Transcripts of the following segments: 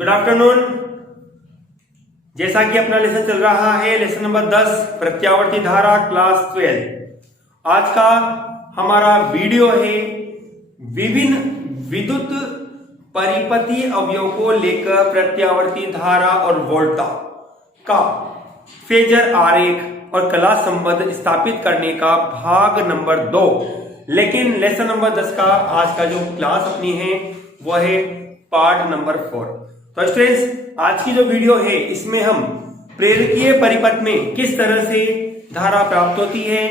Good afternoon. जैसा कि अपना लेसन चल रहा है, लेसन नंबर 10 प्रत्यावर्ती धारा क्लास 12। आज का हमारा वीडियो है विभिन्न विद्युत परिपथी अवयव को लेकर प्रत्यावर्ती धारा और वोल्टा का फेजर आरेख और कला संबंध स्थापित करने का भाग नंबर 2। लेकिन लेसन नंबर 10 का आज का जो क्लास अपनी है वह है पार्ट नंबर 4। तो स्टूडेंट्स, आज की जो वीडियो है इसमें हम प्रेरकीय परिपथ में किस तरह से धारा प्राप्त होती है,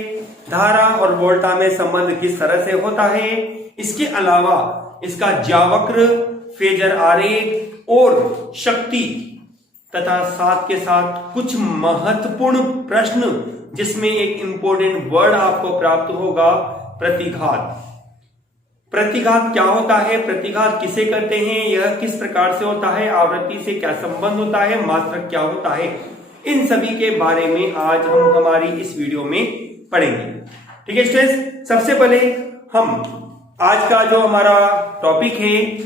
धारा और वोल्टा में संबंध किस तरह से होता है, इसके अलावा इसका ज्यावक्र, फेजर आरेख और शक्ति तथा साथ के साथ कुछ महत्वपूर्ण प्रश्न जिसमें एक इंपॉर्टेंट वर्ड आपको प्राप्त होगा, प्रतिघात। प्रतिघात क्या होता है, प्रतिघात किसे कहते हैं, यह किस प्रकार से होता है, आवृत्ति से क्या संबंध होता है, मात्रक क्या होता है, इन सभी के बारे में आज हम हमारी इस वीडियो में पढ़ेंगे। ठीक है स्टूडेंट्स, सबसे पहले हम आज का जो हमारा टॉपिक है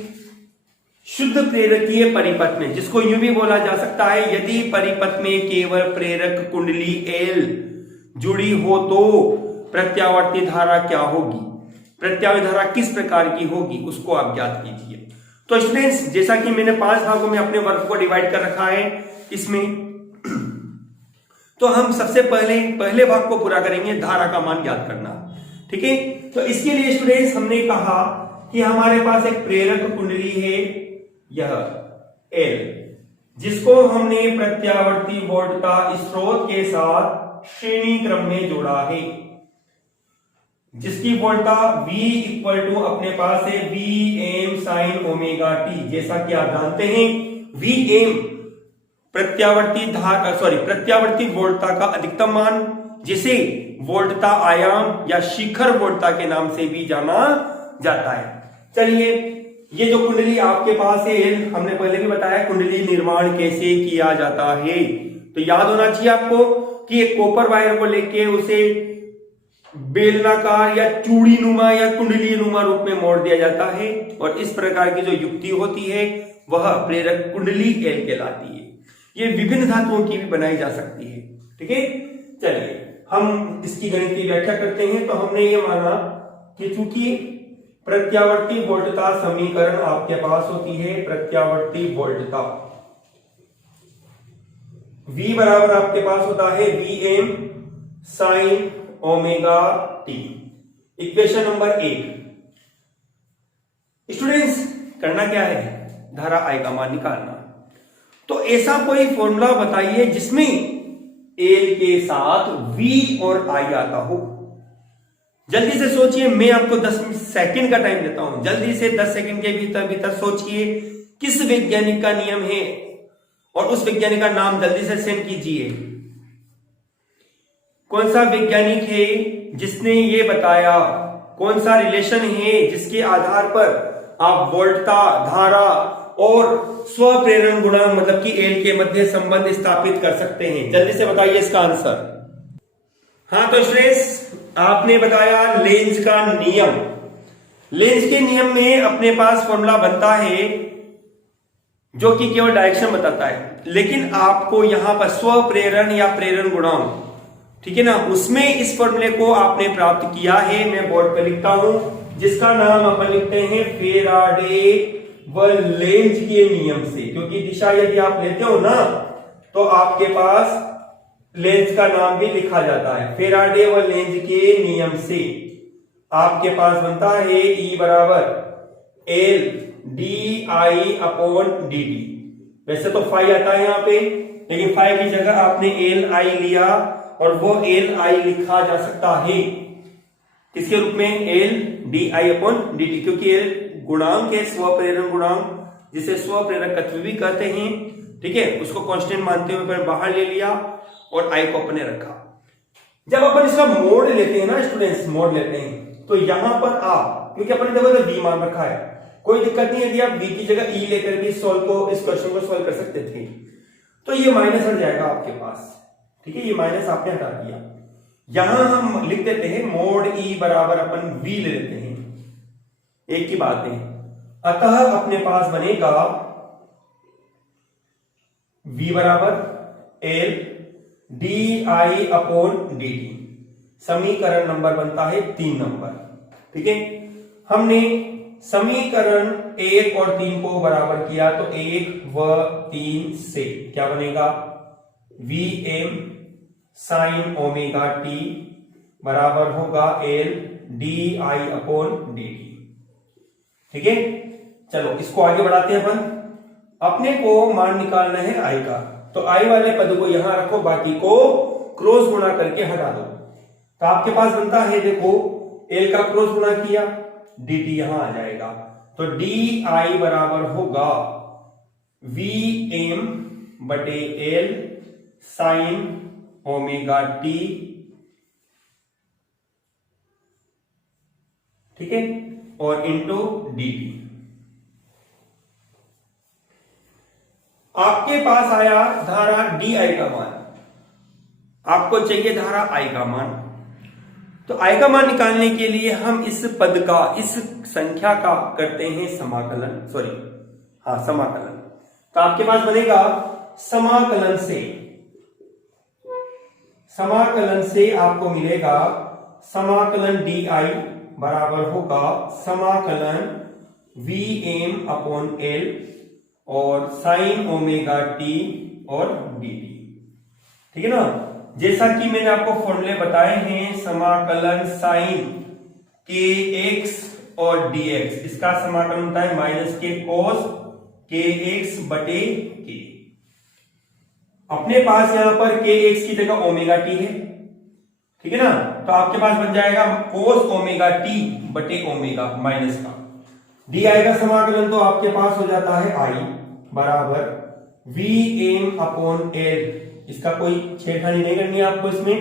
शुद्ध प्रेरकीय परिपथ में, जिसको यूं भी बोला जा सकता है यदि परिपथ में केवल प्रेरक कुंडली एल जुड़ी हो तो प्रत्यावर्ती धारा क्या होगी, प्रत्यावर्ती धारा किस प्रकार की होगी, उसको आप ज्ञात कीजिए। तो स्टूडेंट्स, जैसा कि मैंने 5 भागों में अपने वर्क को डिवाइड कर रखा है इसमें, तो हम सबसे पहले भाग को पूरा करेंगे, धारा का मान ज्ञात करना। ठीक है, तो इसके लिए स्टूडेंट्स हमने कहा कि हमारे पास एक प्रेरक कुंडली है, यह एल, जिसको हमने प्रत्यावर्ती वोल्टता स्रोत के साथ श्रेणी क्रम में जोड़ा है, जिसकी वोल्टा V इक्वल टू अपने पास है Vm sin ओमेगा t। जैसा कि आप जानते हैं Vm प्रत्यावर्ती वोल्टता का अधिकतम मान, जिसे वोल्टता आयाम या शिखर वोल्टता के नाम से भी जाना जाता है। चलिए, ये जो कुंडली आपके पास है, हमने पहले भी बताया कुंडली निर्माण कैसे किया जाता है। तो याद होना चाहिए आपको कि एक कॉपर वायर को लेके उसे बेलनाकार या चूड़ी नुमा या कुंडली नुमा रूप में मोड़ दिया जाता है, और इस प्रकार की जो युक्ति होती है वह प्रेरक कुंडली एल कहलाती है। ये विभिन्न धातुओं की भी बनाई जा सकती है। ठीक है, चलिए हम इसकी गणितीय व्याख्या करते हैं। तो हमने ये माना कि चूंकि प्रत्यावर्ती वोल्टता समीकरण आपके पास होती है, प्रत्यावर्ती वोल्टता V बराबर आपके पास होता है Vm sin omega T. Equation number 1। Students, करना क्या है, धारा I का मान निकालना। तो ऐसा कोई फॉर्मूला बताइए जिसमें L के साथ V और I आता हो। जल्दी से सोचिए, मैं आपको 10 सेकंड का टाइम देता हूं, जल्दी से 10 सेकंड के भीतर सोचिए किस वैज्ञानिक का नियम है, और उस वैज्ञानिक का नाम जल्दी से सेंड कीजिए। कौन सा वैज्ञानिक है जिसने ये बताया, कौन सा रिलेशन है जिसके आधार पर आप वोल्टता, धारा और स्वप्रेरण गुणांक मतलब कि एल के मध्य संबंध स्थापित कर सकते हैं। जल्दी से बताइए इसका आंसर। हाँ, तो स्टूडेंट्स, आपने बताया लेंज का नियम। लेंज के नियम में अपने पास फॉर्मूला बनता है जो कि केवल डायरेक्शन बताता है, लेकिन आपको यहां पर स्वप्रेरण या प्रेरण गुणांक, ठीक है ना, उसमें इस फॉर्मूले को आपने प्राप्त किया है। मैं बोर्ड पे लिखता हूं, जिसका नाम अपन लिखते हैं फेराडे व लेंज के नियम से, क्योंकि दिशा यदि आप लेते हो ना तो आपके पास लेंज का नाम भी लिखा जाता है। फेराडे व लेंज के नियम से आपके पास बनता है E बराबर L di अपॉन dt। वैसे तो फाई आता है यहाँ पे, लेकिन फाई की जगह आपने Li लिया, और वो Li लिखा जा सकता है किसके रूप में, L di अपॉन dt, क्योंकि L गुणांक है, स्वप्रेरण गुणांक, जिसे स्वप्रेरकत्व भी कहते हैं। ठीक है, उसको कांस्टेंट मानते हुए फिर बाहर ले लिया और I को अपने रखा। जब अपन इसका मोड लेते हैं ना स्टूडेंट्स, मोड लेते हैं, तो यहां पर आप, क्योंकि अपने देखो V मान रखा है, कोई दिक्कत नहीं, यदि आप V की जगह E लेकर भी इस क्वेश्चन को सॉल्व कर सकते थे। तो ये माइनस हट जाएगा आपके पास। ठीक है, ये माइनस आपने हटा दिया। यहां हम लिख देते हैं मोड E बराबर अपन V ले लेते हैं, एक ही बात है। अतः अपने पास बनेगा V बराबर L D i upon d T. समीकरण नंबर बनता है 3 नंबर। ठीक है, हमने समीकरण 1 और 3 को बराबर किया तो 1 व 3 से क्या बनेगा, v m sine omega t बराबर होगा L d i upon d t. ठीक है, चलो इसको आगे बढ़ाते हैं। अपन अपने को मान निकालना है आई का, तो आई वाले पद को यहां रखो, बाकी को क्रॉस गुणा करके हटा दो। तो आपके पास बनता है, देखो एल का क्रॉस गुणा किया, डी टी यहां आ जाएगा, तो डी आई बराबर होगा वी एम बटे एल साइन ओमेगा टी। ठीक है, और इंटू डी टी। आपके पास आया धारा डी आई का मान, आपको चाहिए धारा आई का मान। तो आई का मान निकालने के लिए हम इस पद का, इस संख्या का करते हैं समाकलन, समाकलन। तो आपके पास बनेगा समाकलन से आपको मिलेगा समाकलन डी आई बराबर होगा समाकलन वी एम अपॉन एल और साइन ओमेगा टी और डी टी। ठीक है ना, जैसा कि मैंने आपको फॉर्मूले बताए हैं, समाकलन साइन के एक्स और डी एक्स, इसका समाकलन होता है माइनस के कोस के एक्स बटे के। अपने पास यहां पर के एक्स की जगह ओमेगा टी है, ठीक है ना, तो आपके पास बन जाएगा कोस ओमेगा टी बटे ओमेगा माइनस का। डी आई का समाकलन तो आपके पास हो जाता है आई बराबर वी एम अपॉन एल। इसका कोई छेड़खानी नहीं करनी है आपको, इसमें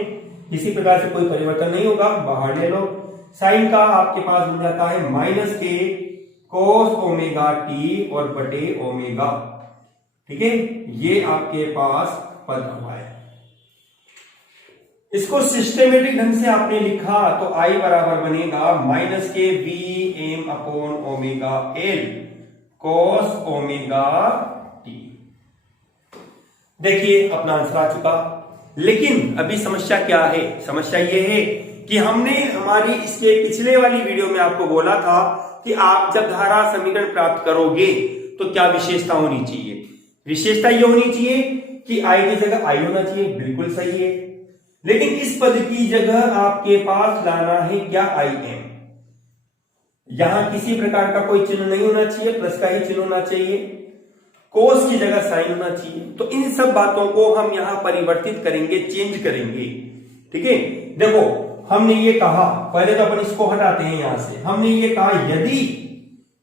किसी प्रकार से कोई परिवर्तन नहीं होगा, बाहर ले लो। साइन का आपके पास बन जाता है माइनस के कोस ओमेगा टी और बटे ओमेगा। ठीक है, ये आपके पास पद हुआ है। इसको सिस्टेमेटिक ढंग से आपने लिखा तो आई बराबर बनेगा माइनस के v m upon omega L cos omega t. देखिए अपना आंसर आ चुका, लेकिन अभी समस्या क्या है? समस्या ये है कि हमने हमारी इसके पिछले वाली वीडियो में आपको बोला था कि आप जब धारा समीकरण प्राप्त करोगे तो क्या विशेषता होनी चाहिए। विशेषता ये होनी चाहिए कि आई की जगह आई होना चाहिए, बिल्कुल सही है, लेकिन इस पद की जगह आपके पास लाना है क्या, आई एम। यहां किसी प्रकार का कोई चिन्ह नहीं होना चाहिए, प्लस का ही चिन्ह होना चाहिए, कोस की जगह साइन होना चाहिए। तो इन सब बातों को हम यहां परिवर्तित करेंगे, चेंज करेंगे। ठीक है, देखो हमने ये कहा, पहले तो अपन इसको हटाते हैं यहां से। हमने ये कहा यदि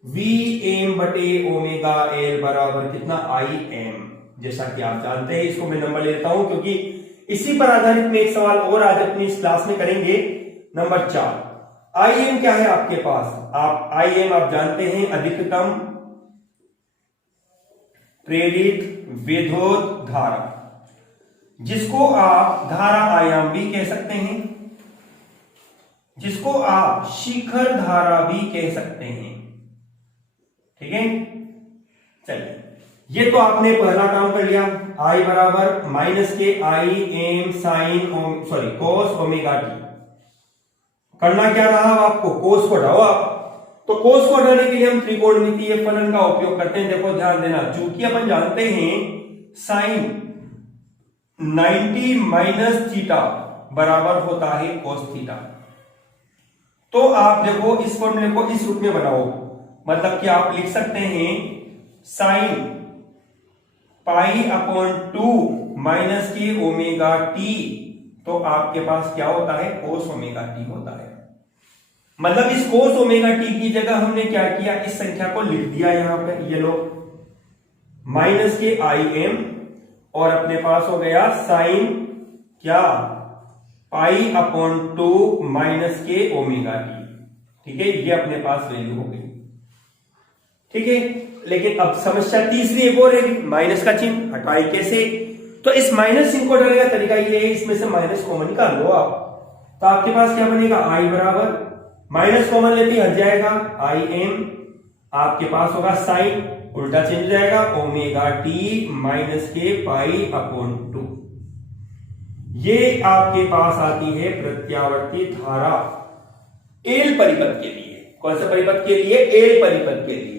वी एम बटे ओमेगा एल बराबर कितना, आई एम। जैसा कि आप जानते हैं, इसको मैं नंबर ले लेता हूं क्योंकि इसी पर आधारित में एक सवाल और आज अपनी इस क्लास में करेंगे। नंबर 4, आई एम क्या है आपके पास? आप आई एम आप जानते हैं, अधिकतम प्रेरित विद्युत धारा, जिसको आप धारा आयाम भी कह सकते हैं, जिसको आप शिखर धारा भी कह सकते हैं। ठीक है, चलिए ये तो आपने पहला काम कर लिया। आई बराबर माइनस के I am sine cos omega T. करना क्या रहा आपको, कोस को हटाओ आप। तो कोस को हटाने के लिए हम त्रिकोणमितीय फलन का उपयोग करते हैं। देखो ध्यान देना, चूंकि अपन जानते हैं साइन 90 माइनस थीटा बराबर होता है कोस थीटा, तो आप देखो इस फॉर्मूले को इस रूप में बनाओ, मतलब कि आप लिख सकते हैं साइन पाई अपॉन 2 माइनस के ओमेगा टी, तो आपके पास क्या होता है, कोस ओमेगा टी होता है। मतलब इस कोस ओमेगा टी की जगह हमने क्या किया, इस संख्या को लिख दिया यहां पे, ये लो माइनस के आई एम और अपने पास हो गया साइन क्या, पाई अपॉन 2 माइनस के ओमेगा टी। ठीक है, ये अपने पास वैल्यू हो गई। ठीक है, लेकिन अब समस्या तीसरी एक और है, माइनस का चिन्ह हटाए कैसे? तो इस माइनस चिन्ह को हटाने का तरीका ये है, इसमें से माइनस कॉमन निकाल लो आप। तो आपके पास क्या बनेगा, आई बराबर माइनस कॉमन लेते ही हट जाएगा, आई एम आपके पास होगा साइन, उल्टा चेंज हो जाएगा, ओमेगा टी माइनस के पाई अपॉन 2। ये आपके पास आती है प्रत्यावर्ती धारा एल परिपथ के लिए। कौन सा परिपथ के लिए? एल परिपथ के लिए।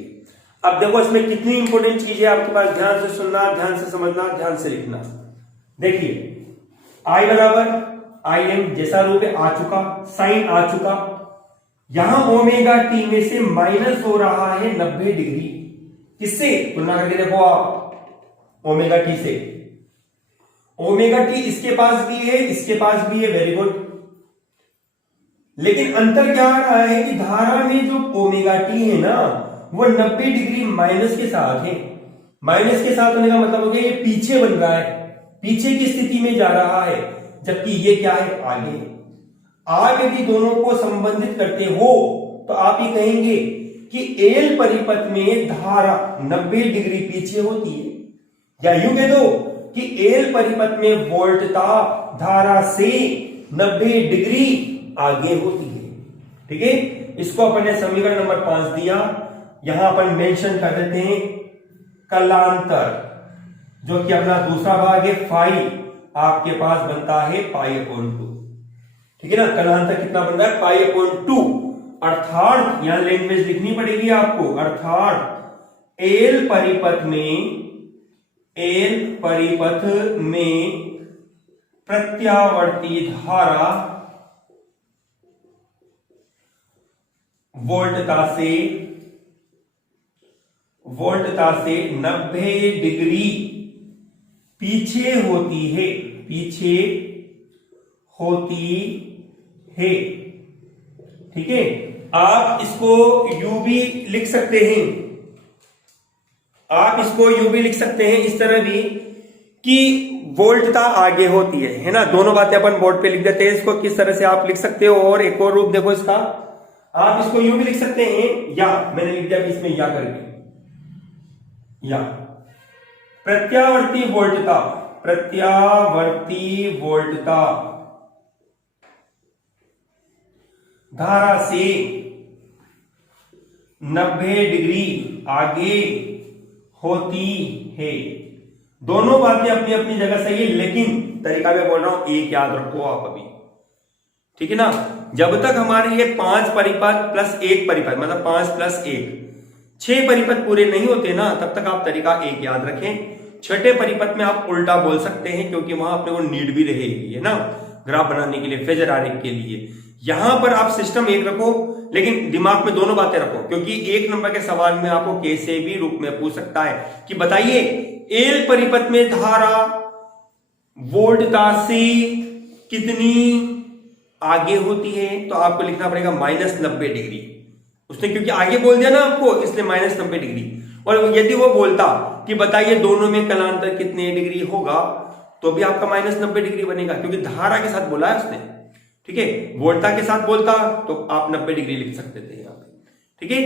अब देखो इसमें कितनी इंपॉर्टेंट चीज है आपके पास, ध्यान से सुनना, ध्यान से समझना, ध्यान से लिखना। देखिए I बराबर आई एम जैसा रूप है आ चुका, साइन आ चुका, यहां ओमेगा टी में से माइनस हो रहा है 90 डिग्री। किससे तुलना करके देखो आप, ओमेगा टी से। ओमेगा टी इसके पास भी है, इसके पास भी है, वेरी गुड। लेकिन अंतर क्या आ रहा है कि धारा में जो ओमेगा टी है ना वो 90 डिग्री माइनस के साथ है। माइनस के साथ होने का मतलब हो गया ये पीछे बन रहा है, पीछे की स्थिति में जा रहा है, जबकि ये क्या है? आगे। आप यदि दोनों को संबंधित करते हो तो आप ये कहेंगे कि एल परिपथ में धारा 90 डिग्री पीछे होती है, या यूं कह दो कि एल परिपथ में वोल्टता धारा से 90 डिग्री आगे होती है। ठीक है, इसको अपन ने समीकरण नंबर 5 दिया। यहां अपन मेंशन कर देते हैं कलांतर, जो कि अपना दूसरा भाग है फाई, आपके पास बनता है पाई अपॉन 2। ठीक है ना, कलांतर कितना बन रहा है? Pi upon 2। अर्थात यहां लैंग्वेज लिखनी पड़ेगी आपको, अर्थात एल परिपथ में प्रत्यावर्ती धारा वोल्टता से 90 डिग्री पीछे होती है। ठीक है, आप इसको यू भी लिख सकते हैं, इस तरह भी कि वोल्टता आगे होती है ना। दोनों बातें अपन बोर्ड पे लिख देते हैं, इसको किस तरह से आप लिख सकते हो। और एक और रूप देखो इसका, आप इसको यूं भी लिख सकते हैं, या मैंने लिख दिया इसमें या करके, या प्रत्यावर्ती वोल्टता धारा से 90 डिग्री आगे होती है। दोनों बातें अपनी अपनी जगह सही है, लेकिन तरीका मैं बोल रहा हूं एक याद रखो आप अभी। ठीक है ना, जब तक हमारे ये 5 परिपथ प्लस 1 परिपथ, मतलब 5 प्लस 1 6 परिपथ पूरे नहीं होते ना, तब तक आप तरीका एक याद रखें। छठे परिपथ में आप उल्टा बोल सकते हैं, क्योंकि वहां अपने को नीड भी रहेगी, है ना, ग्राफ बनाने के लिए, फेजर आरेख के लिए। यहां पर आप सिस्टम एक रखो, लेकिन दिमाग में दोनों बातें रखो, क्योंकि 1 नंबर के सवाल में आपको कैसे भी रूप में पूछ सकता है कि बताइए एल परिपथ में धारा वोल्टता से कितनी आगे होती है, तो आपको लिखना पड़ेगा -90 डिग्री। उसने क्योंकि आगे बोल दिया ना आपको, इसलिए -90 डिग्री। और यदि वो बोलता कि बताइए दोनों में कलांतर कितने डिग्री होगा, तो भी आपका -90 डिग्री बनेगा, क्योंकि धारा के साथ बोला है उसने। ठीक है, वोल्टता के साथ बोलता तो आप 90 डिग्री लिख सकते थे यहाँ पे। ठीक है,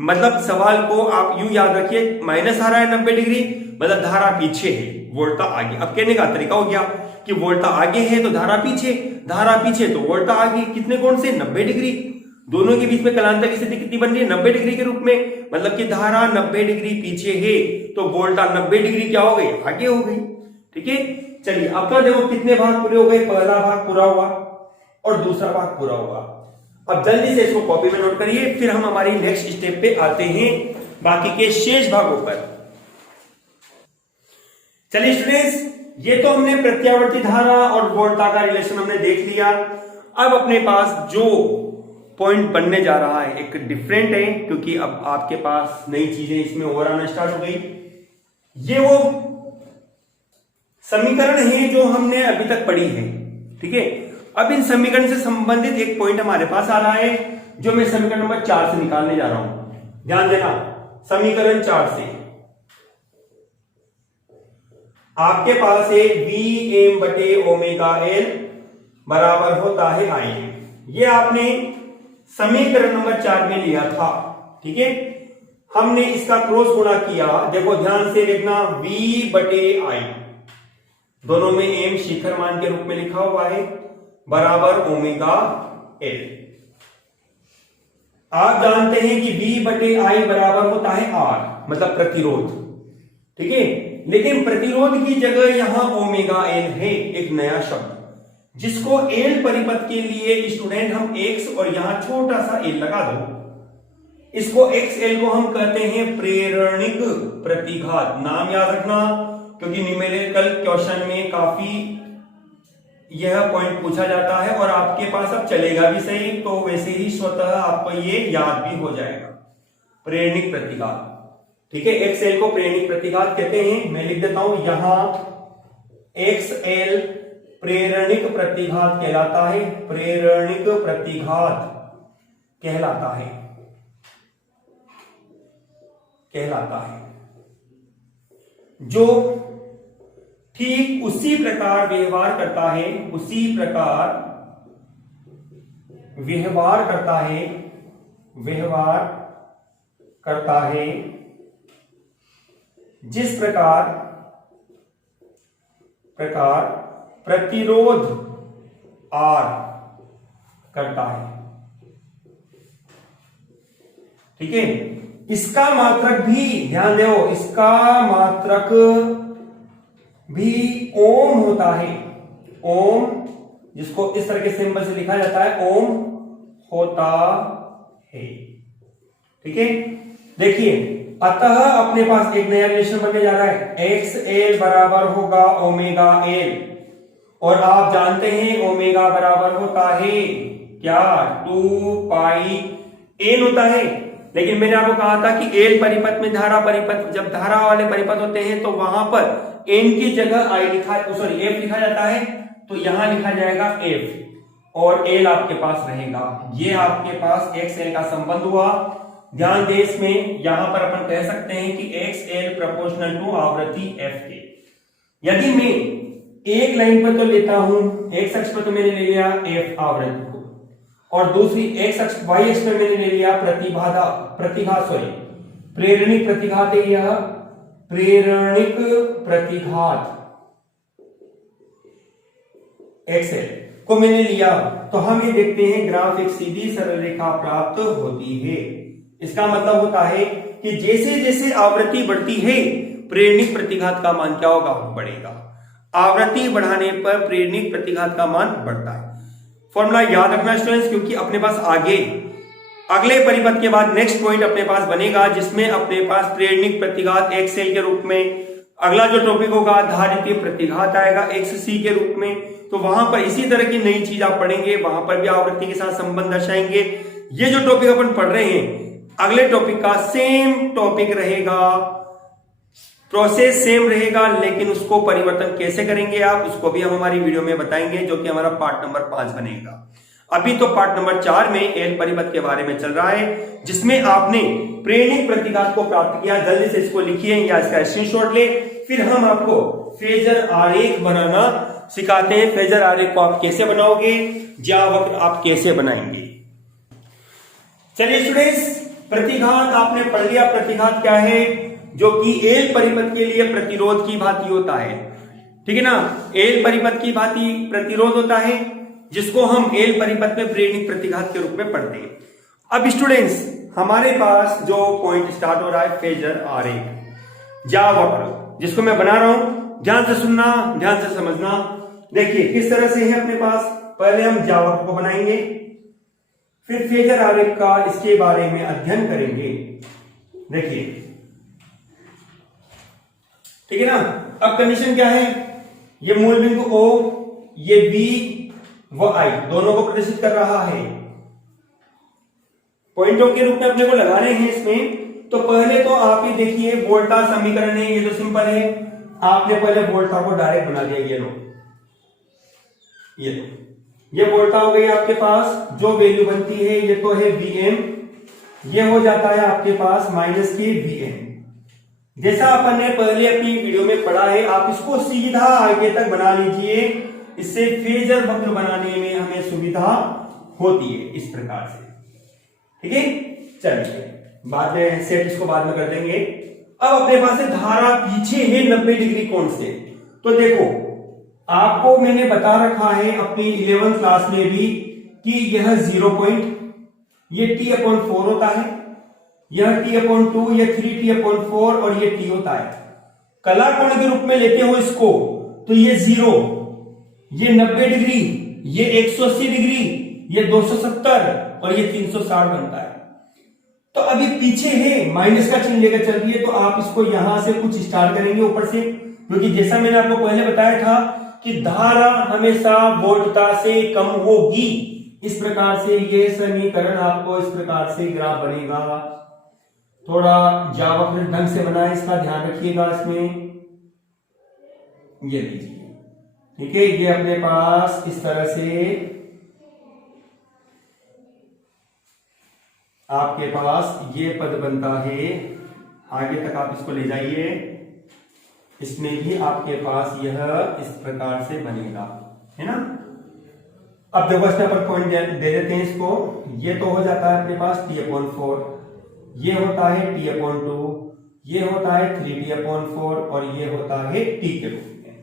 मतलब सवाल को आप यूं याद रखिए, माइनस आ रहा है 90 डिग्री, मतलब धारा पीछे है, वोल्टता आगे। अब कहने का तरीका हो गया कि वोल्टता आगे है तो धारा पीछे, धारा पीछे तो वोल्टता आगे। कितने कोण से? 90 डिग्री। दोनों के बीच में कलांतर की स्थिति कितनी बन रही है? 90 डिग्री के रूप में, मतलब कि धारा 90 डिग्री पीछे है तो वोल्टता 90 डिग्री क्या हो गई? आगे हो गई। ठीक है, चलिए अब तो देखो कितने भाग पूरे हो गए। पहला भाग पूरा हुआ और दूसरा भाग पूरा हुआ। अब जल्दी से इसको कॉपी में नोट करिए, फिर हम हमारी नेक्स्ट स्टेप पे आते हैं बाकी के शेष भागों पर। चलिए स्टूडेंट्स, ये तो हमने प्रत्यावर्ती धारा और वोल्टता का रिलेशन हमने देख लिया। अब अपने पास जो पॉइंट बनने जा रहा है एक डिफरेंट है, क्योंकि अब आपके पास नई चीजें इसमें और आना स्टार्ट हो गई। ये वो समीकरण है जो हमने अभी तक पढ़ी है। ठीक है, अब इन समीकरण से संबंधित एक पॉइंट हमारे पास आ रहा है, जो मैं समीकरण नंबर 4 से निकालने जा रहा हूं। ध्यान देना, समीकरण 4 से आपके पास है Vm बटे ओमेगा एल बराबर होता है I। ये आपने समीकरण नंबर 4 में लिया था। ठीक है, हमने इसका क्रॉस गुणा किया। देखो ध्यान से देखना, V बटे I, दोनों में m शिखर मान के रूप में लिखा हुआ है, बराबर ओमेगा एल। आप जानते हैं कि V/I बराबर होता है R, मतलब प्रतिरोध, ठीक है। लेकिन प्रतिरोध की जगह यहां ओमेगा एल है, एक नया शब्द जिसको एल परिपथ के लिए स्टूडेंट हम x और यहां छोटा सा एल लगा दो, इसको XL को हम कहते हैं प्रेरणिक प्रतिघात। नाम याद रखना, क्योंकि न्यूमेरिकल क्वेश्चन में काफी यह पॉइंट पूछा जाता है और आपके पास अब चलेगा भी सही, तो वैसे ही स्वतः आपको ये याद भी हो जाएगा। प्रेरणिक प्रतिघात, ठीक है। XL को प्रेरणिक प्रतिघात कहते हैं। मैं लिख देता हूं यहां XL प्रेरणिक प्रतिघात कहलाता है, प्रेरणिक प्रतिघात कहलाता है, जो ठीक उसी प्रकार व्यवहार करता है, उसी प्रकार व्यवहार करता है जिस प्रकार प्रतिरोध R करता है, ठीक है। इसका मात्रक भी ध्यान दो, इसका मात्रक भी ओम होता है, ओम, जिसको इस तरह के सिंबल से लिखा जाता है, ओम होता है, ठीक है। देखिए, अतः अपने पास एक नया रिलेशन बनने जा रहा है, XL बराबर होगा ओमेगा एल, और आप जानते हैं ओमेगा बराबर होता है क्या, 2 πN होता है। लेकिन मैंने आपको कहा था कि एल परिपथ में धारा परिपथ, जब धारा वाले परिपथ होते हैं तो वहां पर एन की जगह एफ लिखा जाता है, तो यहां लिखा जाएगा एफ और एल आपके पास रहेगा। ये आपके पास एक्स एल का संबंध हुआ। ध्यान दे इसमें, यहां पर अपन कह सकते हैं कि एक्स एल प्रोपोर्शनल टू आवृत्ति एफ के। यदि मैं एक लाइन पर तो लेता हूं, एक्स अक्ष पर तो मैंने ले लिया एफ आवृत्ति को, और दूसरी एक्स अक्ष वाई अक्ष पर मैंने ले लिया प्रेरणिक प्रतिघात है, यह प्रेरणिक प्रतिघात एक्सएल को मैंने लिया, तो हम ये देखते हैं ग्राफ एक सीधी सरल रेखा प्राप्त होती है। इसका मतलब होता है कि जैसे जैसे आवृत्ति बढ़ती है प्रेरणिक प्रतिघात का मान क्या होगा, बढ़ेगा। आवृत्ति बढ़ाने पर प्रेरणिक प्रतिघात का मान बढ़ता है। फॉर्मूला याद रखना स्टूडेंट्स, क्योंकि अपने पास आगे अगले परिपथ के बाद नेक्स्ट पॉइंट अपने पास बनेगा जिसमें अपने पास प्रेरणिक प्रतिघात एक्सएल के रूप में, अगला जो टॉपिक होगा धारितीय प्रतिघात आएगा एक्ससी के रूप में। तो वहां पर इसी तरह की नई चीज आप पढ़ेंगे, वहां पर भी आवृत्ति के साथ संबंध दर्शाएंगे। ये जो टॉपिक अपन पढ़ रहे हैं अगले टॉपिक का सेम टॉपिक रहेगा, प्रोसेस सेम रहेगा, लेकिन उसको परिवर्तन कैसे करेंगे आप, उसको भी हम हमारी वीडियो में बताएंगे, जो कि हमारा पार्ट नंबर 5 बनेगा। अभी तो पार्ट नंबर 4 में एल परिपथ के बारे में चल रहा है, जिसमें आपने प्रेरणिक प्रतिघात को प्राप्त किया। जल्दी से इसको लिखिए या इसका स्क्रीनशॉट ले, फिर हम आपको फेजर आरेख बनाना सिखाते हैं। फेजर आरेख को आप कैसे बनाओगे, ज्यावक्र आप कैसे बनाएंगे। चलिए स्टूडेंट्स, प्रतिघात आपने पढ़ लिया। प्रतिघात क्या है, जो कि एल परिपथ के लिए प्रतिरोध की भांति होता है, ठीक है ना। एल परिपथ की भांति प्रतिरोध होता है, जिसको हम एल परिपथ में प्रेरणिक प्रतिघात के रूप में पढ़ते हैं। अब स्टूडेंट्स, हमारे पास जो पॉइंट स्टार्ट हो रहा है फेजर आरेख, ज्यावक्र, जिसको मैं बना रहा हूं, ध्यान से सुनना, ध्यान से समझना। देखिए किस तरह से है अपने पास, पहले हम ज्यावक्र को बनाएंगे, फिर फेजर आरेख का इसके बारे में अध्ययन करेंगे। देखिए, ठीक है ना। अब कंडीशन क्या है, ये मूल बिंदु O, ये B व I दोनों को प्रदर्शित कर रहा है। पॉइंटों के रूप में अपने को लगाने हैं इसमें। तो पहले तो आप ही देखिए, वोल्टा समीकरण है, ये तो सिंपल है। आपने पहले वोल्टा को डायरेक्ट बना दिया, ये लो, ये वोल्टा हो गई आपके पास। जो वैल्यू बनती है ये तो है Vm, ये हो जाता है आपके पास -k Vm। जैसा अपन ने पहले अपनी वीडियो में पढ़ा है, आप इसको सीधा आगे तक बना लीजिए, इससे फेजर वक्र बनाने में हमें सुविधा होती है इस प्रकार से, ठीक है। चलिए बाद में सेट इसको बाद में कर देंगे। अब अपने पास धारा पीछे है 90 डिग्री कोण से। तो देखो, आपको मैंने बता रखा है अपनी 11th क्लास में भी कि यह ये t/4 होता है, यह t/2, यह 3t/4 और ये t होता है। कला कोण के रूप में लेते हो इसको तो ये 0, ये 90 डिग्री, ये 180 डिग्री, ये 270 और ये 360 बनता है। तो अभी पीछे है माइनस का चिन्ह लेकर चल रही है, तो आप इसको यहां से कुछ स्टार्ट करेंगे ऊपर से, क्योंकि जैसा मैंने आपको पहले बताया था कि धारा हमेशा वोल्टता से कम होगी। इस प्रकार से ये समीकरण आपको इस प्रकार से ग्राफ बनेगा। थोड़ा जावक्र ढंग से बनाए, इसका ध्यान रखिएगा। इसमें ये लीजिए, ठीक है, ये अपने पास इस तरह से आपके पास ये पद बनता है। आगे तक आप इसको ले जाइए, इसमें भी आपके पास यह इस प्रकार से बनेगा, है ना। अब देखो इसमें अपन पॉइंट दे देते हैं इसको। ये तो हो जाता है अपने पास t/4, ये होता है t/2, ये होता है 3t/4 और ये होता है t के रूप में,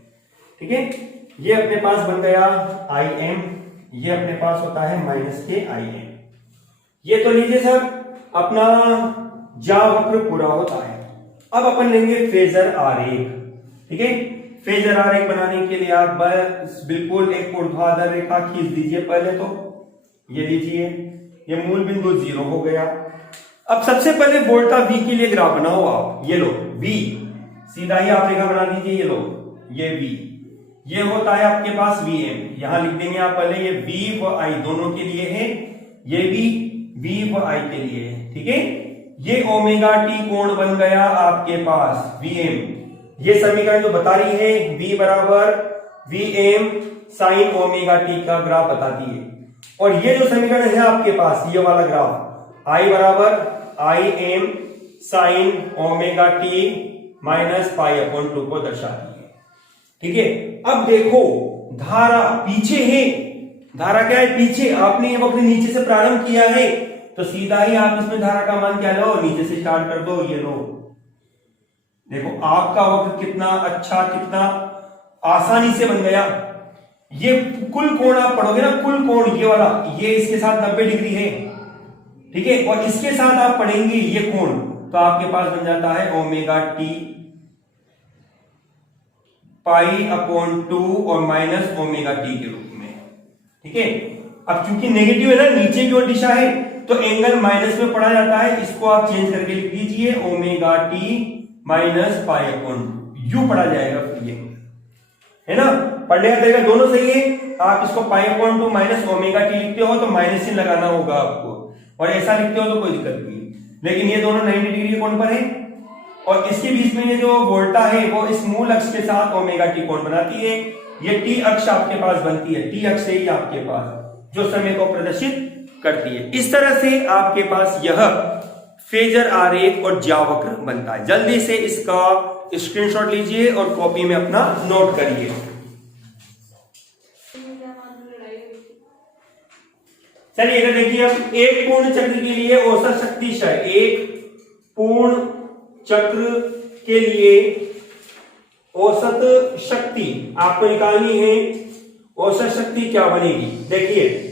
ठीक है। ये अपने पास बन गया Im, ये अपने पास होता है -kIm। ये तो लीजिए सर अपना जावक्र पूरा होता है। अब अपन लेंगे फेजर आरेख, ठीक है। फेजर आरेख बनाने के लिए आप बस बिल्कुल एक ऊर्ध्वाधर रेखा खींच दीजिए पहले तो। ये लीजिए, ये मूल बिंदु 0 हो गया। अब सबसे पहले वोल्टा V के लिए ग्राफ बनाओ आप। ये लो V, सीधा ही आप रेखा बना दीजिए। ये लो, ये V, ये होता है आपके पास Vm। यहां लिख देंगे आप पहले, ये V व I दोनों के लिए है, ये भी V व I के लिए है, ठीक है। ये ओमेगा t कोण बन गया आपके पास Vm। ये समीकरण जो बता रही है V बराबर Vm साइन ओमेगा t का ग्राफ बताती है। और ये जो समीकरण है आपके पास, ये वाला ग्राफ I बराबर Im sine omega t minus π/2 को दर्शाती है, ठीक है। अब देखो धारा पीछे है, धारा क्या है पीछे। आपने ये वक्र नीचे से प्रारंभ किया है तो सीधा ही आप इसमें धारा का मान क्या लो, नीचे से स्टार्ट कर दो। ये लो, देखो आपका वक्र कितना अच्छा, कितना आसानी से बन गया। ये कुल कोण आप पढ़ोगे ना, कुल कोण ये वाला, ये इसके साथ 90 डिग्री है, ठीक है। और इसके साथ आप पढ़ेंगे ये कोण, तो आपके पास बन जाता है ओमेगा t π/2 और माइनस ओमेगा t के रूप में, ठीक है। अब चूंकि नेगेटिव है ना, नीचे की ओर दिशा है, तो एंगल माइनस में पढ़ा जाता है। इसको आप चेंज करके लिख दीजिए, ओमेगा t माइनस π/2 यू पढ़ा जाएगा फिर ये, है ना। पढ़ने का तरीका दोनों सही है। आप इसको π/2 माइनस ओमेगा t लिखते हो तो माइनस चिन्ह लगाना होगा आपको, और ऐसा लिखते हो तो कोई दिक्कत नहीं। लेकिन ये दोनों 90 डिग्री कोण पर है, और इसके बीच में ये जो वोल्टा है वो इस मूल अक्ष के साथ ओमेगा t कोण बनाती है। ये t अक्ष आपके पास बनती है, t अक्ष ही आपके पास जो समय को प्रदर्शित करती है। इस तरह से आपके पास यह फेजर आरेख और ज्यावक्र बनता है। जल्दी से इसका स्क्रीनशॉट लीजिए और कॉपी में अपना नोट करिए। चलिए इधर देखिए, अब एक पूर्ण चक्र के लिए औसत शक्ति क्षय, एक पूर्ण चक्र के लिए औसत शक्ति आपको निकालनी है। औसत शक्ति क्या बनेगी, देखिए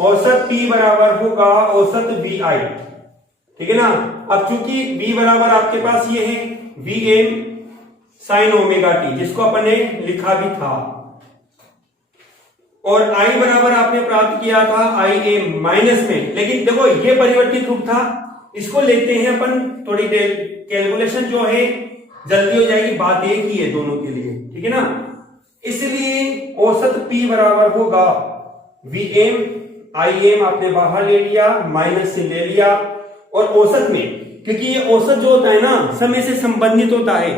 औसत P बराबर होगा औसत VI, ठीक है ना। अब चूंकि V बराबर आपके पास ये है Vm साइन ओमेगा t, जिसको अपन ने लिखा भी था, और I बराबर आपने प्राप्त किया था Im माइनस में। लेकिन देखो ये परिवर्तित रूप था, इसको लेते हैं अपन, थोड़ी देर कैलकुलेशन जो है जल्दी हो जाएगी, बात एक ही है दोनों के लिए, ठीक है ना। इसलिए औसत P बराबर होगा Vm, Im आपने बाहर ले लिया, माइनस से ले लिया, और औसत में, क्योंकि ये औसत जो होता है ना समय से संबंधित होता है,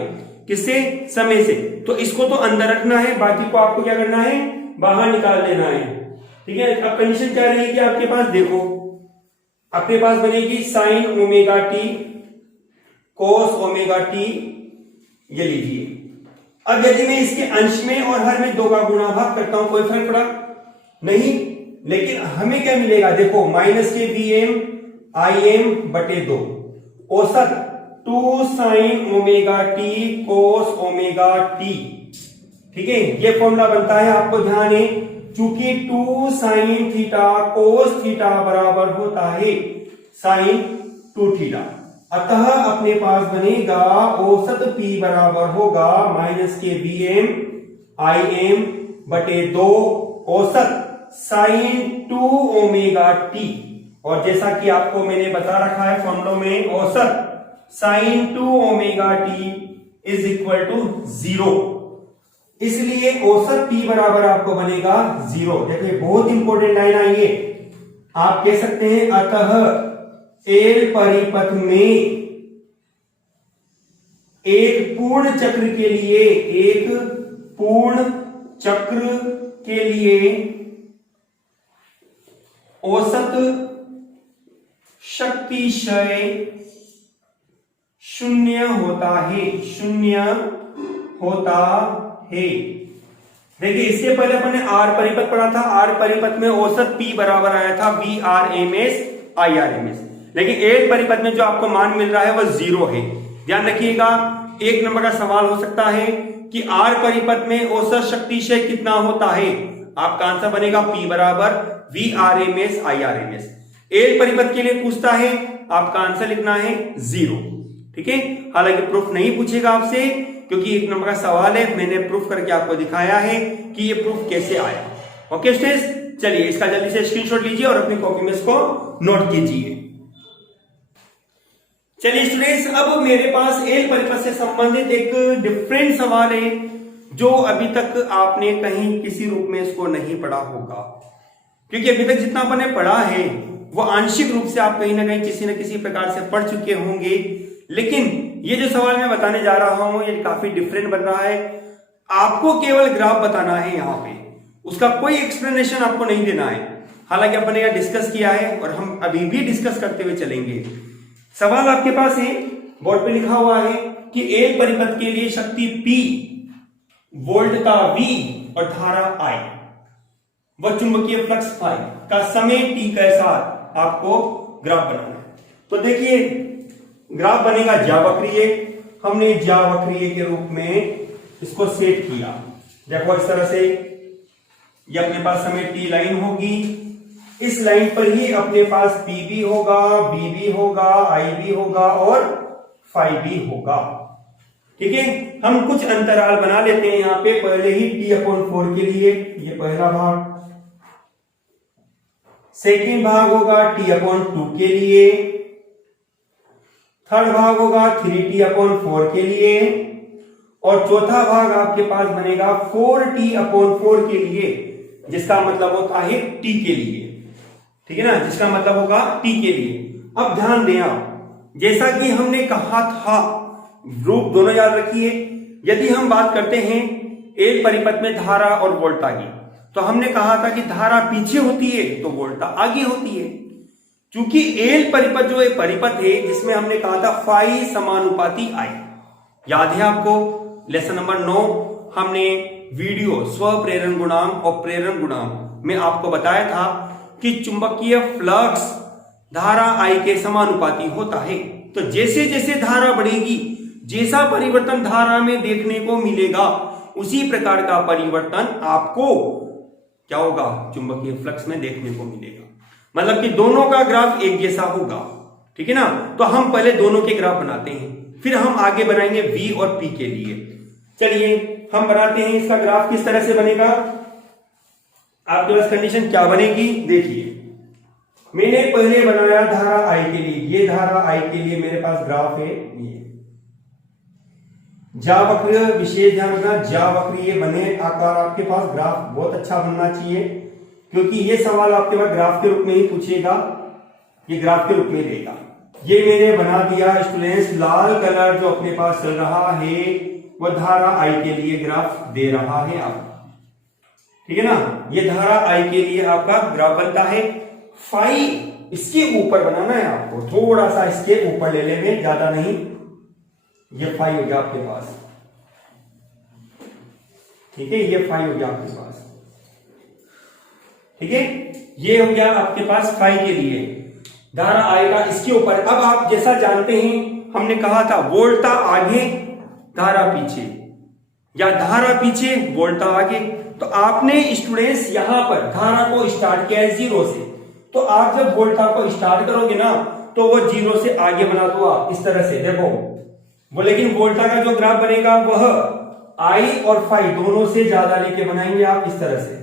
किससे, समय से, तो इसको तो अंदर रखना है, बाकी को आपको क्या करना है, बाहर निकाल देना है, ठीक है। अब कंडीशन क्या रहेगी आपके पास, देखो आपके पास बनेगी साइन ओमेगा टी कोस ओमेगा टी, ये लीजिए। अब यदि मैं इसके अंश में और हर में 2 का गुणा भाग करता हूं, कोई फर्क पड़ा नहीं, लेकिन हमें क्या मिलेगा, देखो माइनस के Vm Im बटे 2 औसत 2 साइन ओमेगा टी कोस ओमेगा टी, ठीक है। ये फॉर्मूला बनता है, आपको ध्यान है, चूंकि 2 साइन थीटा कोस थीटा बराबर होता है साइन 2 थीटा। अतः अपने पास बनेगा औसत P बराबर होगा माइनस के Vm Im बटे 2 औसत साइन 2 ओमेगा टी। और जैसा कि आपको मैंने बता रखा है फॉर्मूला में, औसत sine 2 omega t is equal to 0, इसलिए औसत P बराबर आपको बनेगा 0। देखिए बहुत इंपॉर्टेंट लाइन आई है, आप कह सकते हैं अतः एल परिपथ में एक पूर्ण चक्र के लिए औसत शक्ति क्षय 0 होता है। देखिए इससे पहले अपन ने आर परिपथ पढ़ा था, आर परिपथ में औसत P बराबर आया था VRMS IRMS, लेकिन एल परिपथ में जो आपको मान मिल रहा है वह 0 है। ध्यान रखिएगा, एक नंबर का सवाल हो सकता है कि आर परिपथ में औसत शक्ति क्षय कितना होता है, आपका आंसर बनेगा P बराबर VRMS IRMS। एल परिपथ के लिए पूछता है, आपका आंसर लिखना है 0। ठीक है, हालांकि प्रूफ नहीं पूछेगा आपसे क्योंकि एक नंबर का सवाल है, मैंने प्रूफ करके आपको दिखाया है कि ये प्रूफ कैसे आया। ओके स्टूडेंट्स, चलिए इसका जल्दी से स्क्रीनशॉट लीजिए और अपनी कॉपी में इसको नोट कीजिए। चलिए स्टूडेंट्स, अब मेरे पास एल परिपथ से संबंधित एक डिफरेंट सवाल है जो अभी तक आपने कहीं किसी रूप में इसको नहीं पढ़ा होगा, क्योंकि अभी तक जितना आपने पढ़ा है वो आंशिक रूप से आप कहीं ना कहीं किसी न किसी प्रकार से पढ़ चुके होंगे, लेकिन ये जो सवाल मैं बताने जा रहा हूं ये काफी डिफरेंट बन रहा है। आपको केवल ग्राफ बताना है, यहां पे उसका कोई एक्सप्लेनेशन आपको नहीं देना है। हालांकि अपन ने यह डिस्कस किया है और हम अभी भी डिस्कस करते हुए चलेंगे। सवाल आपके पास है, बोर्ड पे लिखा हुआ है कि एल परिपथ के लिए शक्ति P, वोल्टता V और धारा I व चुंबकीय फ्लक्स फाई का समय t के साथ आपको ग्राफ बनाना है। तो देखिए ग्राफ बनेगा ज्यावक्रीय, हमने ज्यावक्रीय के रूप में इसको सेट किया। देखो इस तरह से ये अपने पास समय t लाइन होगी, इस लाइन पर ही अपने पास P भी होगा, B भी होगा, I भी होगा और फाई भी होगा। ठीक है, हम कुछ अंतराल बना लेते हैं यहां पे। पहले ही T/4 के लिए ये पहला भाग, सेकेंड भाग होगा T/2 के लिए, थर्ड भाग होगा 3T/4 के लिए और चौथा भाग आपके पास बनेगा 4T/4 के लिए, जिसका मतलब होता है T के लिए। ठीक है ना, जिसका मतलब होगा T के लिए। अब ध्यान दें आप, जैसा कि हमने कहा था, रूप दोनों याद रखिए। यदि हम बात करते हैं एल परिपथ में धारा और वोल्टा की, तो हमने कहा था कि धारा पीछे होती है तो वोल्टा आगे होती है। क्योंकि एल परिपथ जो एक परिपथ है जिसमें हमने कहा था फाई समानुपाती आई, याद है आपको लेसन नंबर 9 हमने वीडियो स्व प्रेरण गुणांक और प्रेरण गुणांक में आपको बताया था कि चुंबकीय फ्लक्स धारा आई के समानुपाती होता है। तो जैसे जैसे धारा बढ़ेगी, जैसा परिवर्तन धारा में देखने को मिलेगा, उसी प्रकार का परिवर्तन आपको क्या होगा, चुंबकीय फ्लक्स में देखने को मिलेगा। मतलब कि दोनों का ग्राफ एक जैसा होगा। ठीक है ना, तो हम पहले दोनों के ग्राफ बनाते हैं, फिर हम आगे बनाएंगे V और P के लिए। चलिए हम बनाते हैं इसका ग्राफ। किस तरह से बनेगा, आपके पास कंडीशन क्या बनेगी देखिए। मैंने पहले बनाया धारा I के लिए, ये धारा I के लिए मेरे पास ग्राफ है ये। ज्यावक्रीय विशेष ध्यान रखना, ज्यावक्रीय बने आकार आपके पास ग्राफ बहुत अच्छा बनना चाहिए, क्योंकि ये सवाल आपके पास ग्राफ के रूप में ही पूछेगा, ये ग्राफ के रूप में देगा। ये मैंने बना दिया स्टूडेंट्स। लाल कलर जो अपने पास चल रहा है वो धारा I के लिए ग्राफ दे रहा है आपको। ठीक है ना, ये धारा I के लिए आपका ग्राफ बनता है। फाई इसके ऊपर बनाना है आपको, थोड़ा सा इसके ऊपर ले लेंगे, ज्यादा नहीं। ये फाई हो गया आपके पास, ठीक है, ये फाई हो गया आपके पास। ठीक है, ये हो गया आपके पास फाई के लिए, धारा आएगा इसके ऊपर। अब आप जैसा जानते हैं, हमने कहा था वोल्टा आगे धारा पीछे, या धारा पीछे वोल्टा आगे। तो आपने स्टूडेंट्स यहां पर धारा को स्टार्ट किया है 0 से, तो आप जब वोल्टा को स्टार्ट करोगे ना, तो वो 0 से आगे बना दो आप इस तरह से, देखो वो। लेकिन वोल्टा का जो ग्राफ बनेगा वह आई और फाई दोनों से ज्यादा लेके बनाएंगे आप इस तरह से।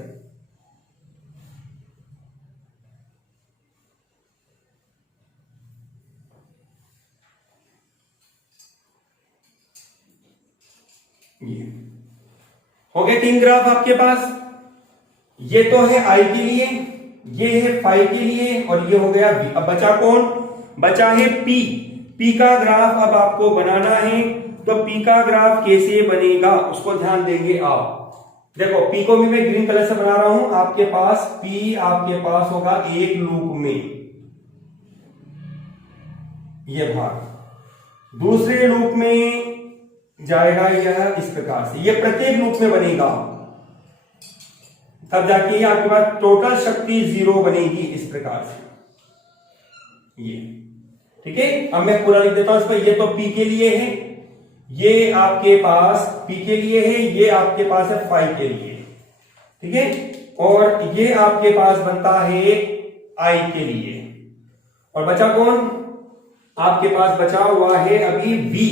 ये हो गए 3 ग्राफ आपके पास। ये तो है आई के लिए, ये है फाई के लिए, और ये हो गया बी। अब बचा कौन? बचा है पी। पी का ग्राफ अब आपको बनाना है, तो पी का ग्राफ कैसे बनेगा उसको ध्यान देंगे आप। देखो पी को भी मैं ग्रीन कलर से बना रहा हूं। आपके पास पी आपके पास होगा एक लूप में, ये भाग दूसरे लूप में जाएगा यह इस प्रकार से, ये प्रत्येक लूप में बनेगा, तब जाके आपके पास टोटल शक्ति 0 बनेगी इस प्रकार से। ये ठीक है। अब मैं पूरा लिख देता हूं इस पर। ये तो पी के लिए है, ये आपके पास पी के लिए है, ये आपके पास है फाई के लिए, ठीक है। और ये आपके पास बनता है आई के लिए। और बचा कौन? आपके पास बचा हुआ है अभी वी,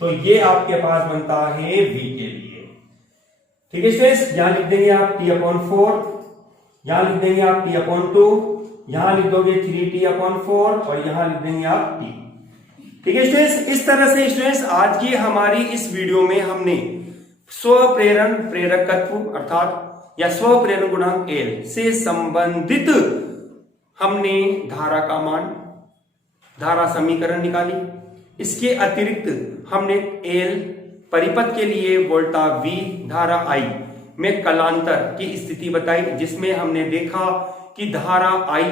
तो ये आपके पास बनता है वी के लिए, ठीक है स्टूडेंट्स। यहां लिख देंगे आप t/4, यहां लिख देंगे आप t/2, यहां लिख दोगे 3t/4 और यहां लिख देंगे आप t, ठीक है स्टूडेंट्स। इस तरह से स्टूडेंट्स आज की हमारी इस वीडियो में हमने स्व प्रेरण प्रेरकत्व अर्थात या स्व प्रेरण गुणांक L से संबंधित हमने धारा का मान, धारा समीकरण निकाली। इसके अतिरिक्त हमने L परिपथ के लिए वोल्टा V धारा I में कलांतर की स्थिति बताई, जिसमें हमने देखा कि धारा I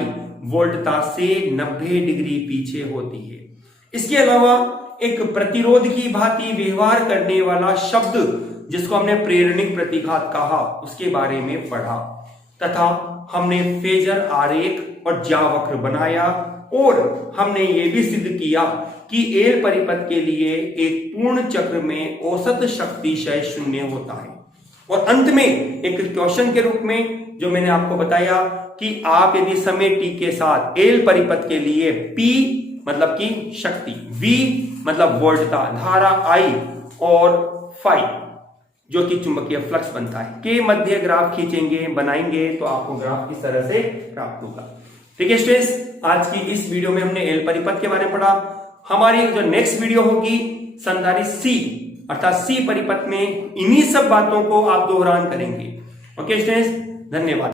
वोल्टता से 90 डिग्री पीछे होती है। इसके अलावा एक प्रतिरोध की भांति व्यवहार करने वाला शब्द जिसको हमने प्रेरणिक प्रतिघात कहा, उसके बारे में पढ़ा, तथा हमने फेजर आरेख और ज्यावक्र बनाया, और हमने ये भी सिद्ध किया कि एल परिपथ के लिए एक पूर्ण चक्र में औसत शक्ति क्षय 0 होता है। और अंत में एक क्वेश्चन के रूप में जो मैंने आपको बताया कि आप यदि समय t के साथ एल परिपथ के लिए P मतलब की शक्ति, V मतलब वोल्टता, धारा I और फाई जो कि चुंबकीय फ्लक्स बनता है, के मध्य ग्राफ खींचेंगे, बनाएंगे, तो आपको ग्राफ इस तरह से प्राप्त होगा। ठीक है स्टूडेंट्स, आज की इस वीडियो में हमने एल परिपथ के बारे में पढ़ा। हमारी जो नेक्स्ट वीडियो होगी संधारित्र सी अर्थात सी परिपथ में इन्हीं सब बातों को आप दोहरान करेंगे। ओके स्टूडेंट्स, धन्यवाद।